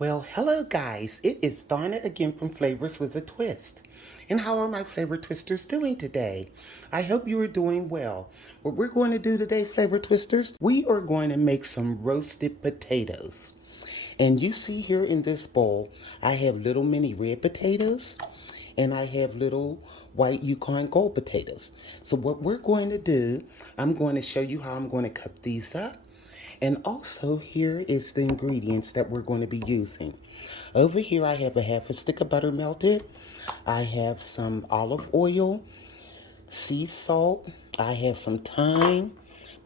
Well, hello guys. It is Donna again from Flavors with a Twist. And how are my flavor twisters doing today? I hope you are doing well. What we're going to do today, flavor twisters, we are going to make some roasted potatoes. And you see here in this bowl, I have little mini red potatoes and I have little white Yukon Gold potatoes. So what we're going to do, I'm going to show you how I'm going to cut these up. And also here is the ingredients that we're going to be using. Over here I have a half a stick of butter melted. I have some olive oil, sea salt. I have some thyme,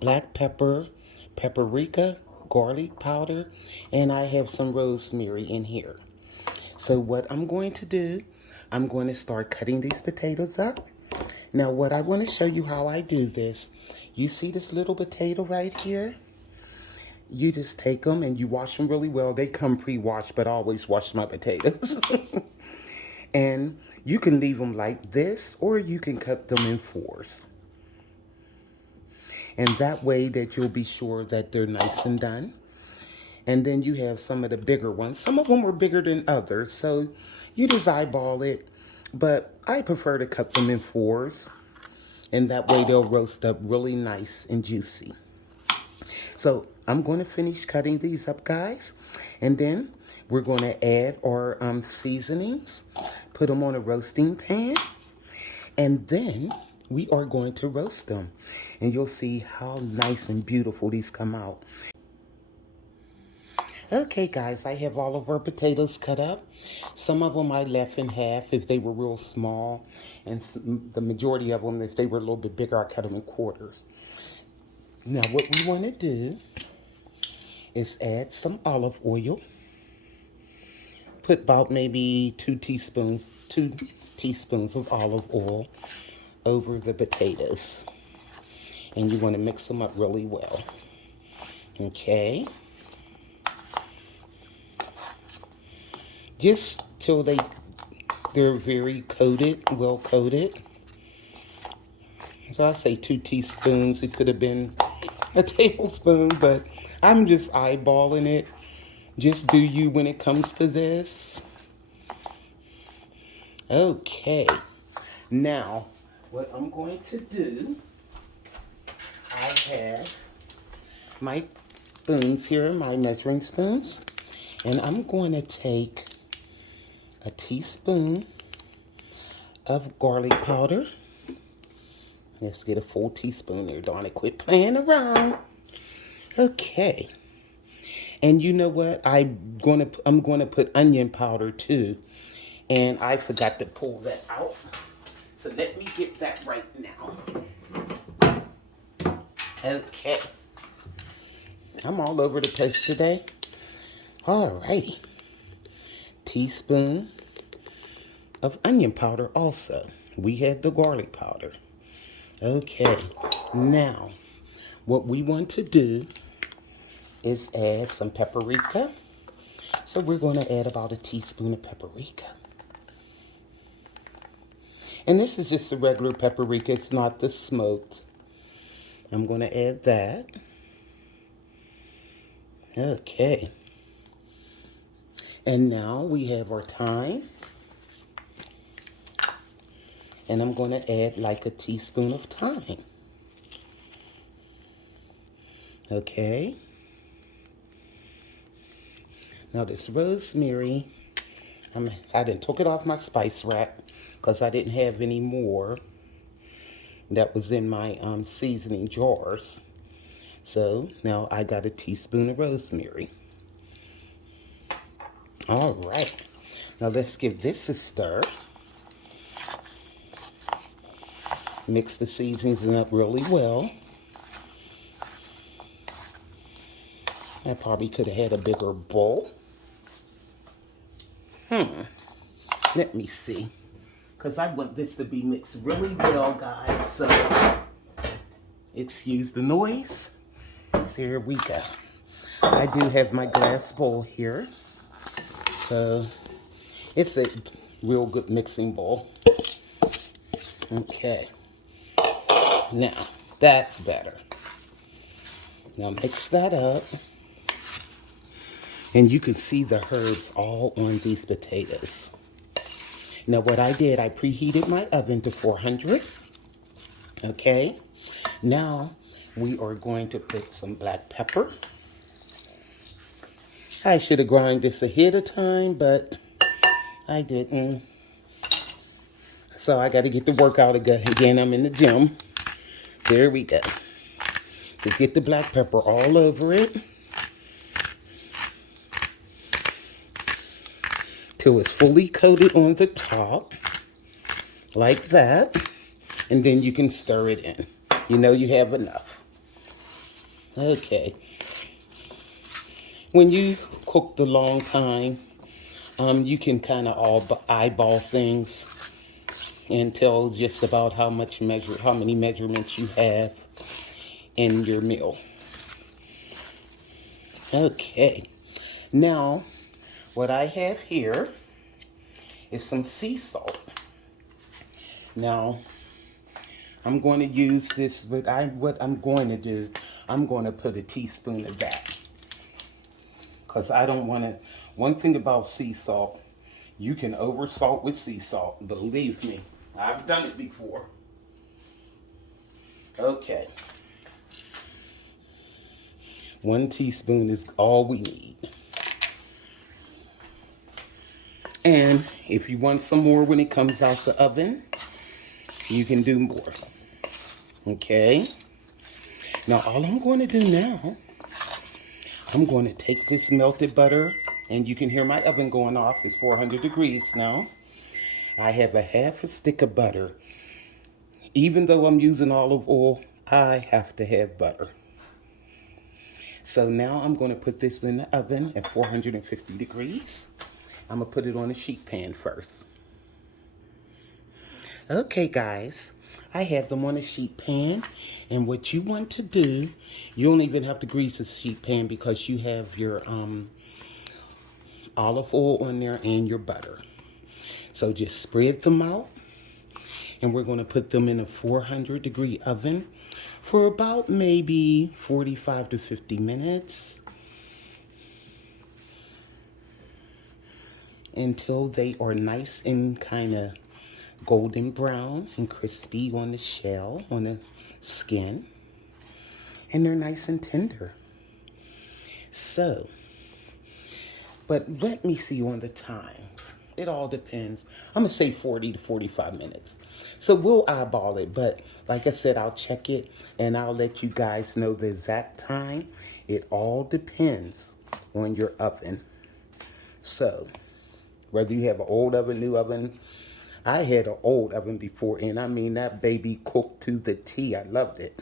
black pepper, paprika, garlic powder, and I have some rosemary in here. So what I'm going to do, I'm going to start cutting these potatoes up. Now what I want to show you how I do this, you see this little potato right here? You just take them and you wash them really well. They come pre-washed, but I always wash my potatoes. And you can leave them like this, or you can cut them in fours. And that way that you'll be sure that they're nice and done. And then you have some of the bigger ones. Some of them are bigger than others, so you just eyeball it. But I prefer to cut them in fours, and that way they'll roast up really nice and juicy. So I'm going to finish cutting these up, guys. And then we're going to add our seasonings, put them on a roasting pan, and then we are going to roast them. And you'll see how nice and beautiful these come out. Okay, guys, I have all of our potatoes cut up. Some of them I left in half if they were real small, and the majority of them, if they were a little bit bigger, I cut them in quarters. Now, what we want to do is add some olive oil. Put about maybe two teaspoons of olive oil over the potatoes. And you want to mix them up really well. Okay. Just till they're very coated, well coated. So I say 2 teaspoons. It could have been a tablespoon, but I'm just eyeballing it. Just do you when it comes to this. Okay. Now, what I'm going to do, I have my spoons here, my measuring spoons, and I'm going to take a teaspoon of garlic powder. Let's get a full teaspoon there, Donna. Quit playing around. Okay. And you know what? I'm gonna put onion powder too. And I forgot to pull that out. So let me get that right now. Okay. I'm all over the place today. Alrighty. Teaspoon of onion powder also. We had the garlic powder. Okay, now what we want to do is add some paprika. So we're going to add about a teaspoon of paprika. And this is just a regular paprika, it's not the smoked. I'm going to add that. Okay. And now we have our thyme. And I'm going to add like a teaspoon of thyme. Okay. Now this rosemary, I didn't took it off my spice rack because I didn't have any more that was in my seasoning jars. So now I got a teaspoon of rosemary. All right. Now let's give this a stir. Mix the seasonings up really well. I probably could have had a bigger bowl. Let me see. Because I want this to be mixed really well, guys. So, excuse the noise. There we go. I do have my glass bowl here. So, it's a real good mixing bowl. Okay. Now, that's better. Now mix that up. And you can see the herbs all on these potatoes. Now what I did, I preheated my oven to 400. Okay. Now we are going to put some black pepper. I should have ground this ahead of time, but I didn't. So I got to get the workout again. I'm in the gym. There we go. Just get the black pepper all over it till it's fully coated on the top, like that. And then you can stir it in. You know you have enough. Okay. When you cook the long time, you can kind of eyeball things and tell just about how many measurements you have in your meal. Okay. Now, what I have here is some sea salt. Now, I'm going to use this, but what I'm going to do, I'm going to put a teaspoon of that. Because I don't want to, one thing about sea salt, you can over salt with sea salt. Believe me, I've done it before. Okay. 1 teaspoon is all we need. And if you want some more when it comes out the oven, you can do more. Okay. Now all I'm going to do now, I'm going to take this melted butter, and you can hear my oven going off. It's 400 degrees now. I have a half a stick of butter. Even though I'm using olive oil, I have to have butter. So now I'm going to put this in the oven at 450 degrees. I'm going to put it on a sheet pan first. Okay, guys, I have them on a sheet pan. And what you want to do, you don't even have to grease the sheet pan because you have your olive oil on there and your butter. So just spread them out. And we're going to put them in a 400 degree oven for about maybe 45 to 50 minutes. Until they are nice and kind of golden brown and crispy on the shell, on the skin. And they're nice and tender. So, but let me see on the times. It all depends. I'm going to say 40 to 45 minutes. So we'll eyeball it. But like I said, I'll check it and I'll let you guys know the exact time. It all depends on your oven. So whether you have an old oven, new oven. I had an old oven before, and I mean, that baby cooked to the T. I loved it.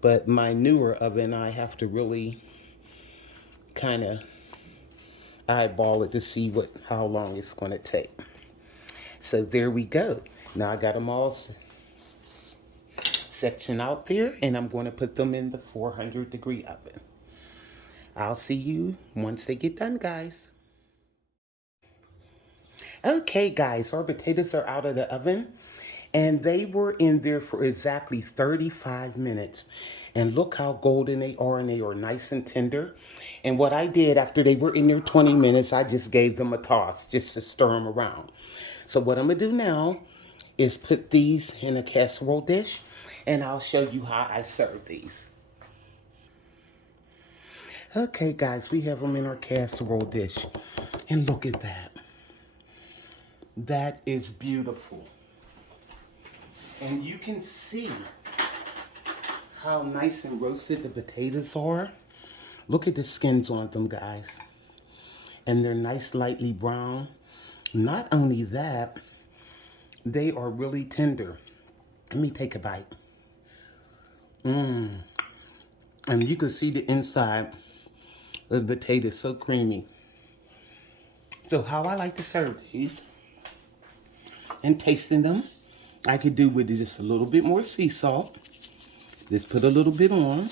But my newer oven, I have to really kind of eyeball it to see how long it's going to take. So there we go. Now I got them all sectioned out there, and I'm going to put them in the 400 degree oven. I'll see you once they get done, guys. Okay, guys, our potatoes are out of the oven, and they were in there for exactly 35 minutes. And look how golden they are, and they are nice and tender. And what I did after they were in there 20 minutes, I just gave them a toss just to stir them around. So what I'm going to do now is put these in a casserole dish, and I'll show you how I serve these. Okay, guys, we have them in our casserole dish. And look at that. That is beautiful. And you can see how nice and roasted the potatoes are. Look at the skins on them, guys. And they're nice, lightly brown. Not only that, they are really tender. Let me take a bite. And you can see the inside of the potato is so creamy. So how I like to serve these and tasting them, I could do with just a little bit more sea salt. Just put a little bit on.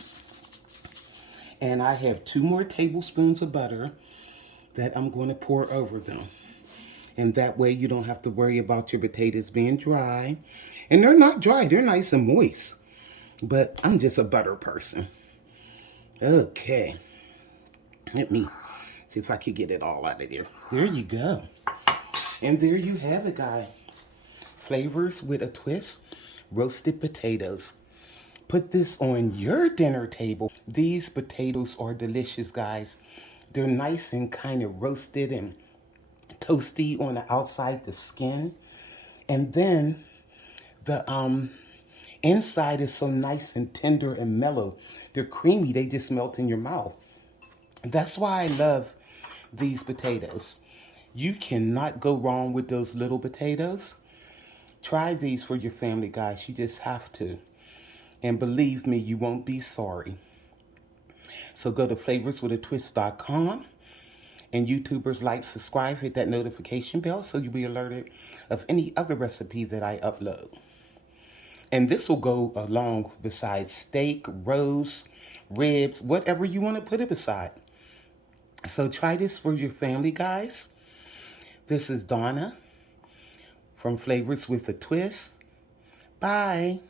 And I have 2 more tablespoons of butter that I'm going to pour over them. And that way you don't have to worry about your potatoes being dry. And they're not dry, they're nice and moist. But I'm just a butter person. Okay. Let me See if I could get it all out of there. There you go. And there you have it, guys. Flavors with a twist, roasted potatoes. Put this on your dinner table. These potatoes are delicious, guys. They're nice and kind of roasted and toasty on the outside, the skin. And then the inside is so nice and tender and mellow. They're creamy, they just melt in your mouth. That's why I love these potatoes. You cannot go wrong with those little potatoes. Try these for your family, guys. You just have to. And believe me, you won't be sorry. So go to flavorswithatwist.com. And YouTubers, like, subscribe, hit that notification bell so you'll be alerted of any other recipe that I upload. And this will go along beside steak, roast, ribs, whatever you want to put it beside. So try this for your family, guys. This is Donna from Flavors with a Twist. Bye.